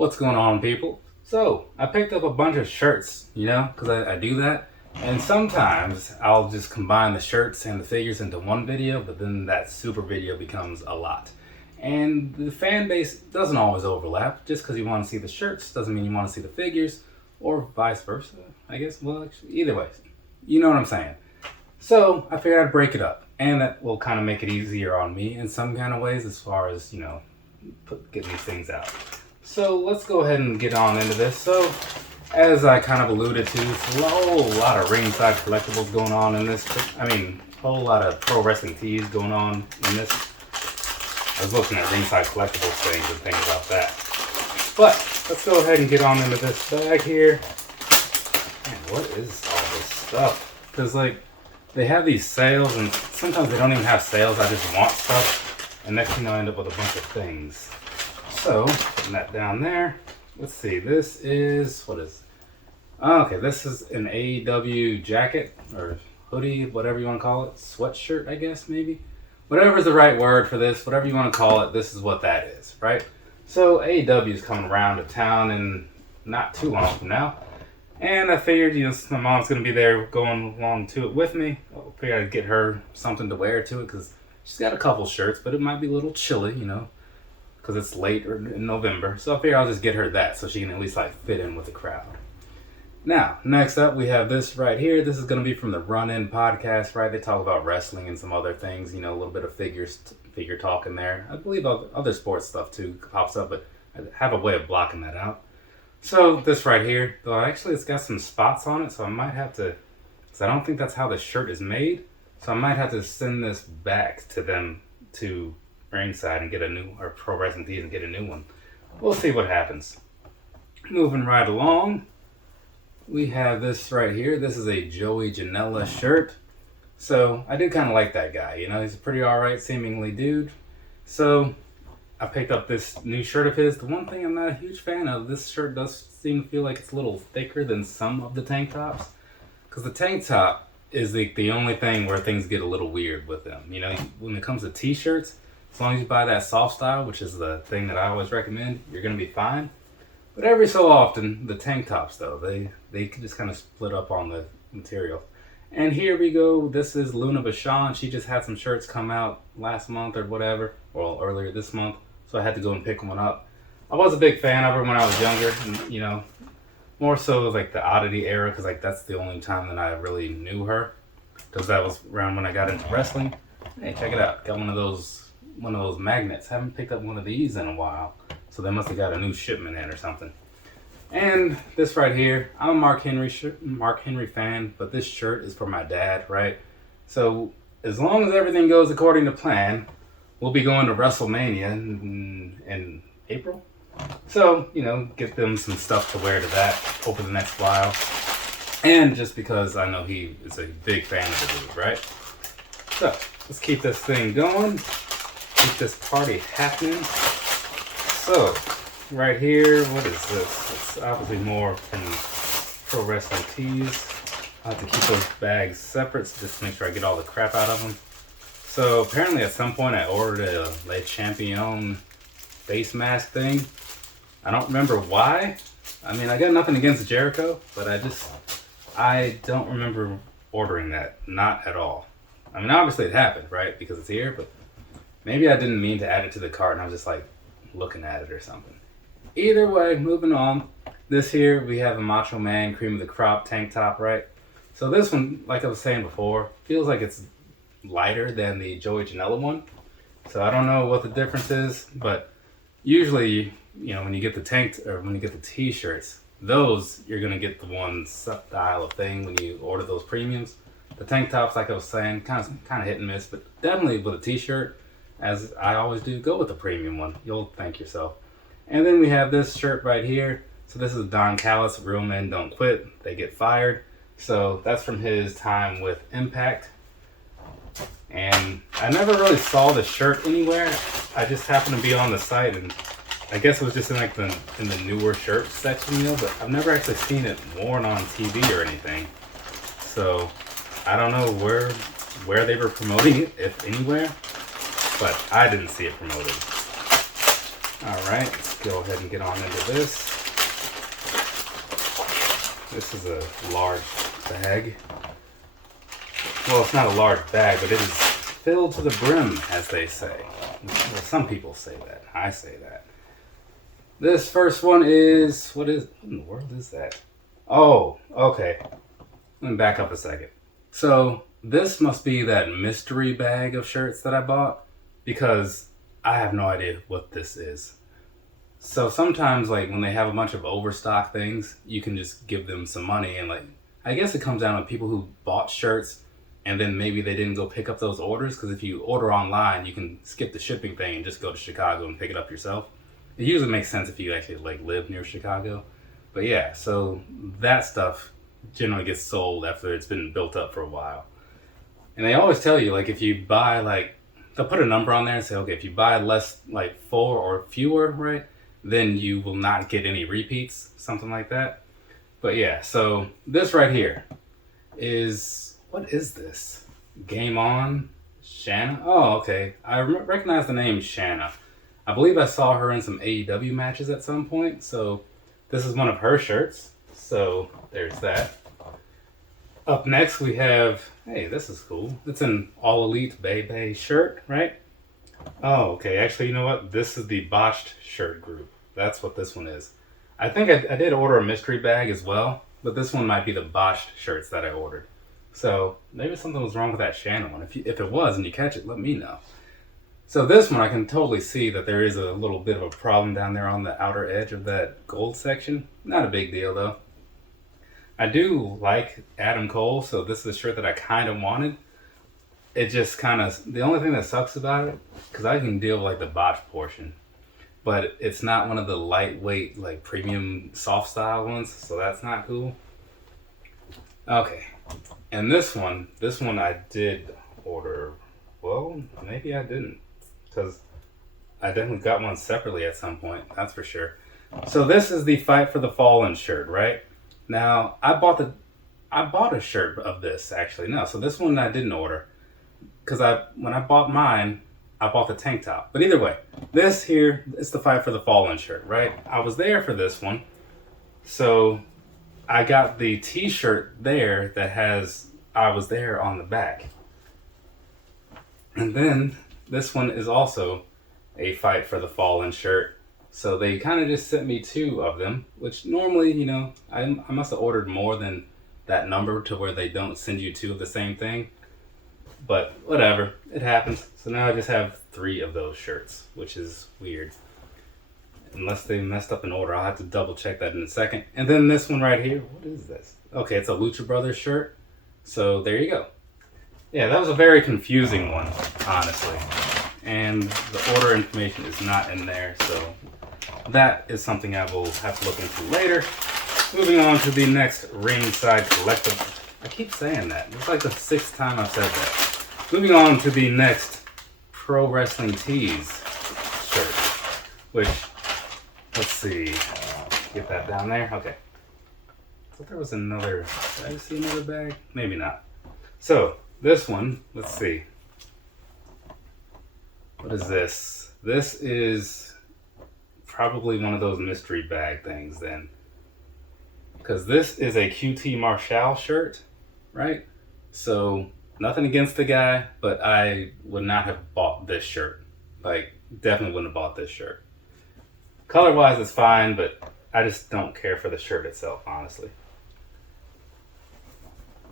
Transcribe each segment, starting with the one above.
What's going on, people? So, I picked up a bunch of shirts, because I do that. And sometimes I'll just combine the shirts and the figures into one video, but then that super video becomes a lot. And the fan base doesn't always overlap. Just because you want to see the shirts doesn't mean you want to see the figures, or vice versa, I guess. Well, actually, either way, you know what I'm saying. So, I figured I'd break it up. And that will kind of make it easier on me in some kind of ways as far as, getting these things out. So let's go ahead and get on into this. So as I kind of alluded to, it's a whole lot of ringside collectibles going on in this. A whole lot of pro wrestling tees going on in this. I was looking at ringside collectibles things and things about that. But let's go ahead and get on into this bag here. Man, what is all this stuff? Because they have these sales and sometimes they don't even have sales. I just want stuff. And next thing I end up with a bunch of things. So, putting that down there. Let's see, this is, this is an AEW jacket, or hoodie, whatever you want to call it. Sweatshirt, I guess, maybe? Whatever's the right word for this, whatever you want to call it, this is what that is, right? So, AEW is coming around to town in not too long from now. And I figured, my mom's going to be there going along to it with me. I figured I'd get her something to wear to it, because she's got a couple shirts, but it might be a little chilly, because it's late or in November. So I figure I'll just get her that so she can at least fit in with the crowd. Now, next up we have this right here. This is going to be from the Run-In podcast, right? They talk about wrestling and some other things, a little bit of figure talk in there. I believe other sports stuff too pops up, but I have a way of blocking that out. So this right here, though actually it's got some spots on it, so I might have to, because I don't think that's how the shirt is made, so I might have to send this back to them to ringside and get a new, or Pro Wrestling Tees and get a new one. We'll see what happens. Moving right along, we have this right here. This is a Joey Janela shirt. So I did kind of like that guy. He's a pretty alright seemingly dude. So I picked up this new shirt of his. The one thing I'm not a huge fan of, this shirt does seem to feel like it's a little thicker than some of the tank tops. Because the tank top is the only thing where things get a little weird with them. When it comes to t-shirts, as long as you buy that soft style, which is the thing that I always recommend, you're going to be fine. But every so often, the tank tops, though, they can just kind of split up on the material. And here we go. This is Luna Vachon. She just had some shirts come out last month or whatever, or earlier this month. So I had to go and pick one up. I was a big fan of her when I was younger, and, more so the Oddity era, because that's the only time that I really knew her. Because that was around when I got into wrestling. Hey, check it out. Got one of those magnets. Haven't picked up one of these in a while. So they must have got a new shipment in or something. And this right here, I'm a Mark Henry fan, but this shirt is for my dad, right? So as long as everything goes according to plan, we'll be going to WrestleMania in April. So, get them some stuff to wear to that over the next while. And just because I know he is a big fan of the dude, right? So, let's keep this thing going. Keep this party happening. So, right here, what is this? It's obviously more from Pro Wrestling Tees. I'll have to keep those bags separate just to make sure I get all the crap out of them. So, apparently at some point I ordered a Le Champion face mask thing. I don't remember why. I got nothing against Jericho, but I don't remember ordering that. Not at all. Obviously it happened, right? Because it's here, but maybe I didn't mean to add it to the cart and I was just looking at it or something. Either way, moving on. This here, we have a Macho Man cream of the crop tank top, right? So this one, like I was saying before, feels like it's lighter than the Joey Janela one. So I don't know what the difference is, but usually, when you get the t-shirts, those, you're going to get the one style of thing when you order those premiums. The tank tops, like I was saying, kind of hit and miss, but definitely with a t-shirt, as I always do, go with the premium one. You'll thank yourself. And then we have this shirt right here. So this is Don Callis, Real Men Don't Quit, They Get Fired. So that's from his time with Impact. And I never really saw the shirt anywhere. I just happened to be on the site, and I guess it was just in the newer shirt section, but I've never actually seen it worn on TV or anything. So I don't know where they were promoting it, if anywhere, but I didn't see it promoted. Alright, let's go ahead and get on into this. This is a large bag. Well, it's not a large bag, but it is filled to the brim, as they say. Well, some people say that. I say that. This first one is, what in the world is that? Oh, okay. Let me back up a second. So, this must be that mystery bag of shirts that I bought, because I have no idea what this is. So sometimes, like, when they have a bunch of overstock things, you can just give them some money, and, like, I guess it comes down to people who bought shirts and then maybe they didn't go pick up those orders, because if you order online, you can skip the shipping thing and just go to Chicago and pick it up yourself. It usually makes sense if you actually, like, live near Chicago. But yeah, so that stuff generally gets sold after it's been built up for a while. And they always tell you, like, if you buy, like, they'll put a number on there and say, okay, if you buy less, like, 4 or fewer, right, then you will not get any repeats, something like that. But yeah, so this right here is, what is this? Game On? Shanna? Oh, okay. I recognize the name Shanna. I believe I saw her in some AEW matches at some point, so this is one of her shirts. So there's that. Up next we have, hey, this is cool. It's an All Elite Bebe shirt, right? Oh, okay. Actually, you know what? This is the Botched shirt group. That's what this one is. I think I did order a mystery bag as well, but this one might be the Botched shirts that I ordered. So maybe something was wrong with that Shannon one. If it was and you catch it, let me know. So this one, I can totally see that there is a little bit of a problem down there on the outer edge of that gold section. Not a big deal though. I do like Adam Cole, so this is a shirt that I kind of wanted. It just kind of, the only thing that sucks about it, because I can deal with like the botched portion, but it's not one of the lightweight, like premium soft style ones, so that's not cool. Okay, and this one I did order, well, maybe I didn't, because I definitely got one separately at some point, that's for sure. So this is the Fight for the Fallen shirt, right? Now, I bought a shirt of this, actually. No, so this one I didn't order, because when I bought mine, I bought the tank top. But either way, this here is the Fight for the Fallen shirt, right? I was there for this one, so I got the t-shirt there that has I was there on the back. And then this one is also a Fight for the Fallen shirt. So they kind of just sent me 2 of them, which normally, you know, I must have ordered more than that number to where they don't send you 2 of the same thing. But whatever, it happens. So now I just have 3 of those shirts, which is weird. Unless they messed up an order, I'll have to double check that in a second. And then this one right here, what is this? Okay, it's a Lucha Brothers shirt. So there you go. Yeah, that was a very confusing one, honestly. And the order information is not in there, so that is something I will have to look into later. Moving on to the next ringside collectible. I keep saying that. It's like the 6th time I've said that. Moving on to the next Pro Wrestling Tees shirt, which, let's see, get that down there. Okay. I thought there was another, did I see another bag? Maybe not. So, this one, let's see. What is this? This is probably one of those mystery bag things then. Because this is a QT Marshall shirt, right? So, nothing against the guy, but I would not have bought this shirt. Like, definitely wouldn't have bought this shirt. Color-wise, it's fine, but I just don't care for the shirt itself, honestly.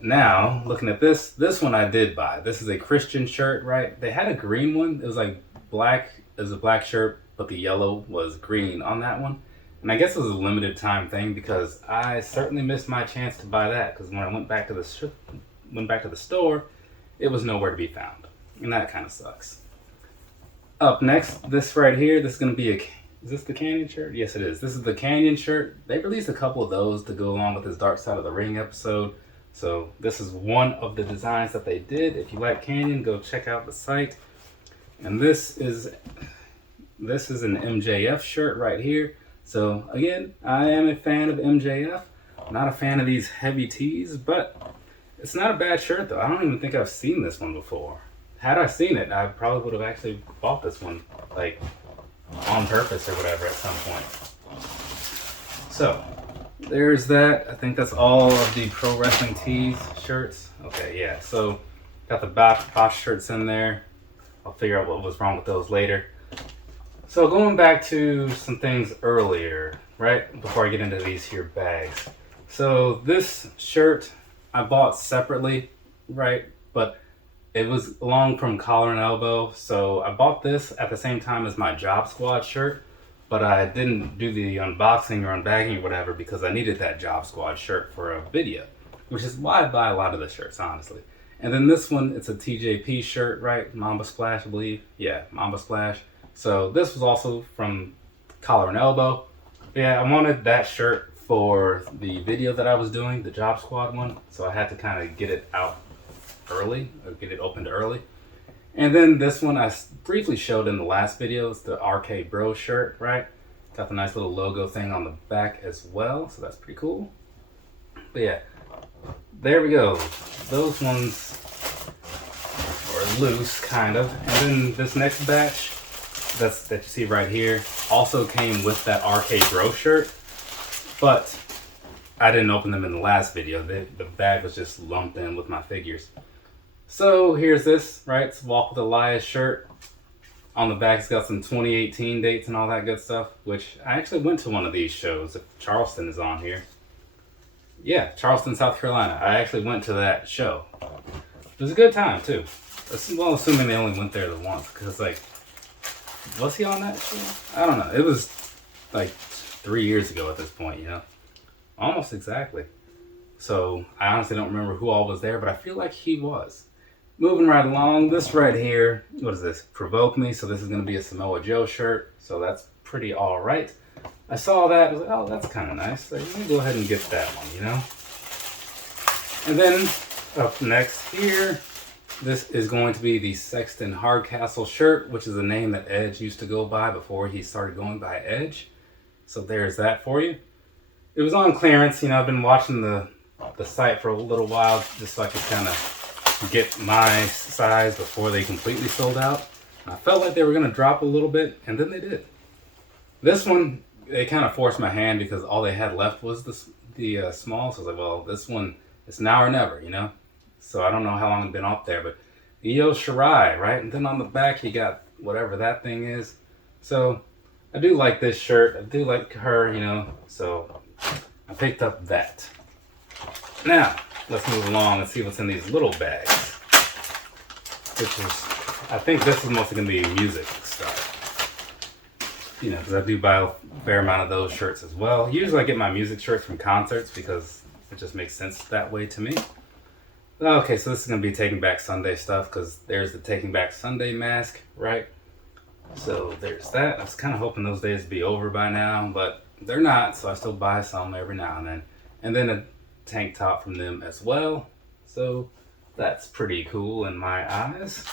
Now, looking at this one I did buy. This is a Christian shirt, right? They had a green one. It was like black. It was a black shirt, but the yellow was green on that one. And I guess it was a limited time thing because I certainly missed my chance to buy that because when I went back to the store, it was nowhere to be found. And that kind of sucks. Up next, this right here, this is going to be is this the Canyon shirt? Yes, it is. This is the Canyon shirt. They released a couple of those to go along with this Dark Side of the Ring episode. So this is one of the designs that they did. If you like Canyon, go check out the site. And this is an MJF shirt right here. So again, I am a fan of MJF. Not a fan of these heavy tees, but it's not a bad shirt though. I don't even think I've seen this one before. Had I seen it, I probably would have actually bought this one like on purpose or whatever at some point. So there's that. I think that's all of the Pro Wrestling Tees shirts. Okay, yeah, so got the Botched shirts in there. I'll figure out what was wrong with those later. So going back to some things earlier, right, before I get into these here bags. So this shirt I bought separately, right, but it was long from collar and elbow, so I bought this at the same time as my Job Squad shirt, but I didn't do the unboxing or unbagging or whatever because I needed that Job Squad shirt for a video, which is why I buy a lot of the shirts, honestly. And then this one, it's a TJP shirt, right? Mamba Splash, I believe. Yeah, Mamba Splash. So this was also from collar and elbow. Yeah, I wanted that shirt for the video that I was doing, the Job Squad one, so I had to kind of get it out early, or get it opened early. And then this one I briefly showed in the last video. It's the RK Bro shirt, right? Got the nice little logo thing on the back as well, so that's pretty cool. But yeah, there we go. Those ones are loose, kind of. And then this next batch that you see right here also came with that RK Bro shirt, but I didn't open them in the last video. The bag was just lumped in with my figures. So here's this, right? It's Walk with Elias shirt. On the back, it's got some 2018 dates and all that good stuff, which I actually went to one of these shows. If Charleston is on here. Yeah, Charleston, South Carolina. I actually went to that show. It was a good time, too. Well, assuming they only went there the once, because, like, was he on that show? I don't know. It was, like, 3 years ago at this point, you know? Almost exactly. So, I honestly don't remember who all was there, but I feel like he was. Moving right along, this right here, what is this? Provoke Me. So this is going to be a Samoa Joe shirt. So that's pretty all right. I saw that. I was like, oh, that's kind of nice. So let me go ahead and get that one, you know? And then up next here, this is going to be the Sexton Hardcastle shirt, which is a name that Edge used to go by before he started going by Edge. So there's that for you. It was on clearance. You know, I've been watching the site for a little while just so I could kind of get my size before they completely sold out. I felt like they were going to drop a little bit, and then they did. This one, they kind of forced my hand because all they had left was the small. So I was like, well, this one, it's now or never, you know? So I don't know how long it's been up there, but Io Shirai, right? And then on the back, you got whatever that thing is. So I do like this shirt. I do like her, you know? So I picked up that. Now, let's move along and see what's in these little bags. Which is, I think this is mostly going to be music stuff. You know, because I do buy a fair amount of those shirts as well. Usually I get my music shirts from concerts because it just makes sense that way to me. Okay, so this is going to be Taking Back Sunday stuff because there's the Taking Back Sunday mask, right? So there's that. I was kind of hoping those days would be over by now, but they're not, so I still buy some every now and then. And then a tank top from them as well, so that's pretty cool in my eyes.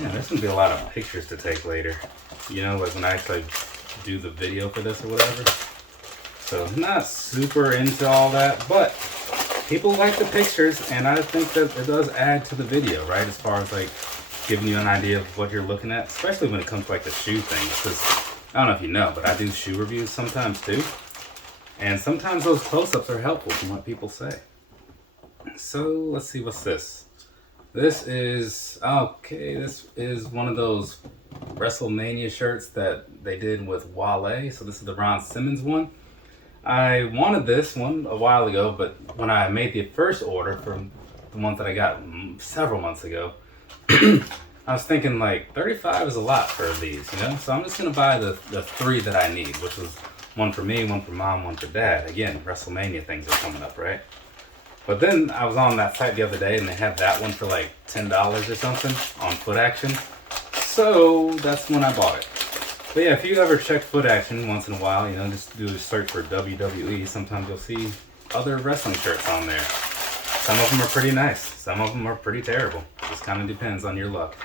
Yeah, there's gonna be a lot of pictures to take later, you know, like when I actually do the video for this or whatever. So not super into all that, but people like the pictures, and I think that it does add to the video, right, as far as like giving you an idea of what you're looking at, especially when it comes to like the shoe thing, because I don't know if you know, but I do shoe reviews sometimes too. And sometimes those close-ups are helpful from what people say. So let's see, what's this? This is, okay, this is one of those WrestleMania shirts that they did with Wale. So this is the Ron Simmons one. I wanted this one a while ago, but when I made the first order from the one that I got several months ago, I was thinking like 35 is a lot for these, you know? So I'm just going to buy the 3 that I need, which was one for me, one for mom, one for dad. Again, WrestleMania things are coming up, right? But then I was on that site the other day and they had that one for like $10 or something on Footaction. So that's when I bought it. But yeah, if you ever check Footaction once in a while, you know, just do a search for WWE. Sometimes you'll see other wrestling shirts on there. Some of them are pretty nice. Some of them are pretty terrible. It just kind of depends on your luck.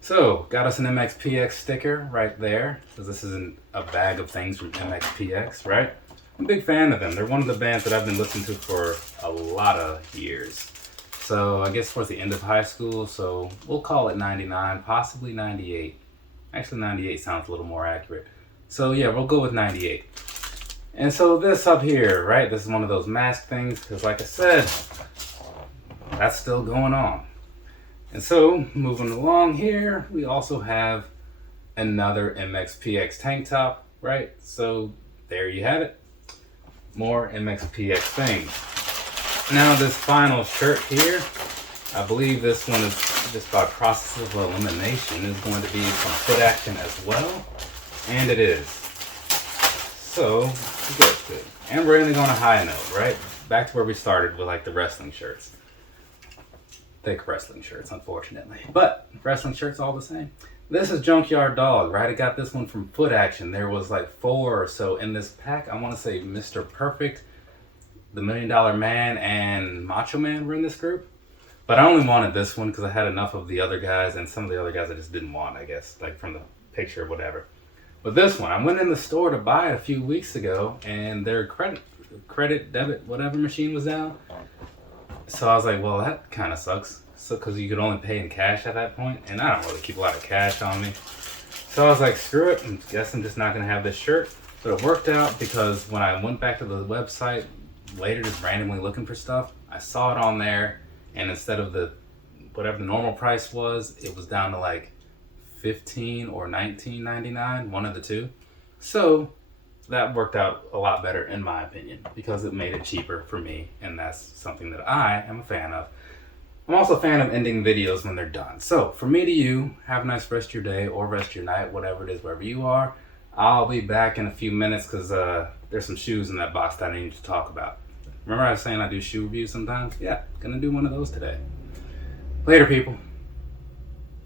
So, got us an MxPx sticker right there, because this is a bag of things from MxPx, right? I'm a big fan of them. They're one of the bands that I've been listening to for a lot of years. So, I guess towards the end of high school, so we'll call it 99, possibly 98. Actually, 98 sounds a little more accurate. So yeah, we'll go with 98. And so this up here, right? This is one of those mask things, because like I said, that's still going on. And so moving along here, we also have another MxPx tank top, right? So there you have it. More MxPx things. Now this final shirt here, I believe this one is just by process of elimination is going to be from Footaction as well. And it is. So, good. And we're ending on a high note, right? Back to where we started with like the wrestling shirts. Thick wrestling shirts, unfortunately. But wrestling shirts all the same. This is Junkyard Dog, right? I got this one from Footaction. There was like 4 or so in this pack. I want to say Mr. Perfect, the $1 Million Man, and Macho Man were in this group. But I only wanted this one because I had enough of the other guys, and some of the other guys I just didn't want, I guess, like from the picture or whatever. But this one, I went in the store to buy it a few weeks ago, and their credit, debit, whatever machine was down. So I was like, well, that kind of sucks. So, because you could only pay in cash at that point, and I don't really keep a lot of cash on me. So I was like, screw it, I guess I'm just not going to have this shirt. But it worked out because when I went back to the website later, just randomly looking for stuff, I saw it on there, and instead of the whatever the normal price was, it was down to like $15 or $19.99, one of the two. So that worked out a lot better in my opinion because it made it cheaper for me, and that's something that I am a fan of. I'm also a fan of ending videos when they're done. So from me to you, have a nice rest of your day or rest of your night, whatever it is, wherever you are. I'll be back in a few minutes because there's some shoes in that box that I need to talk about. Remember I was saying I do shoe reviews sometimes? Yeah, gonna do one of those today. Later, people.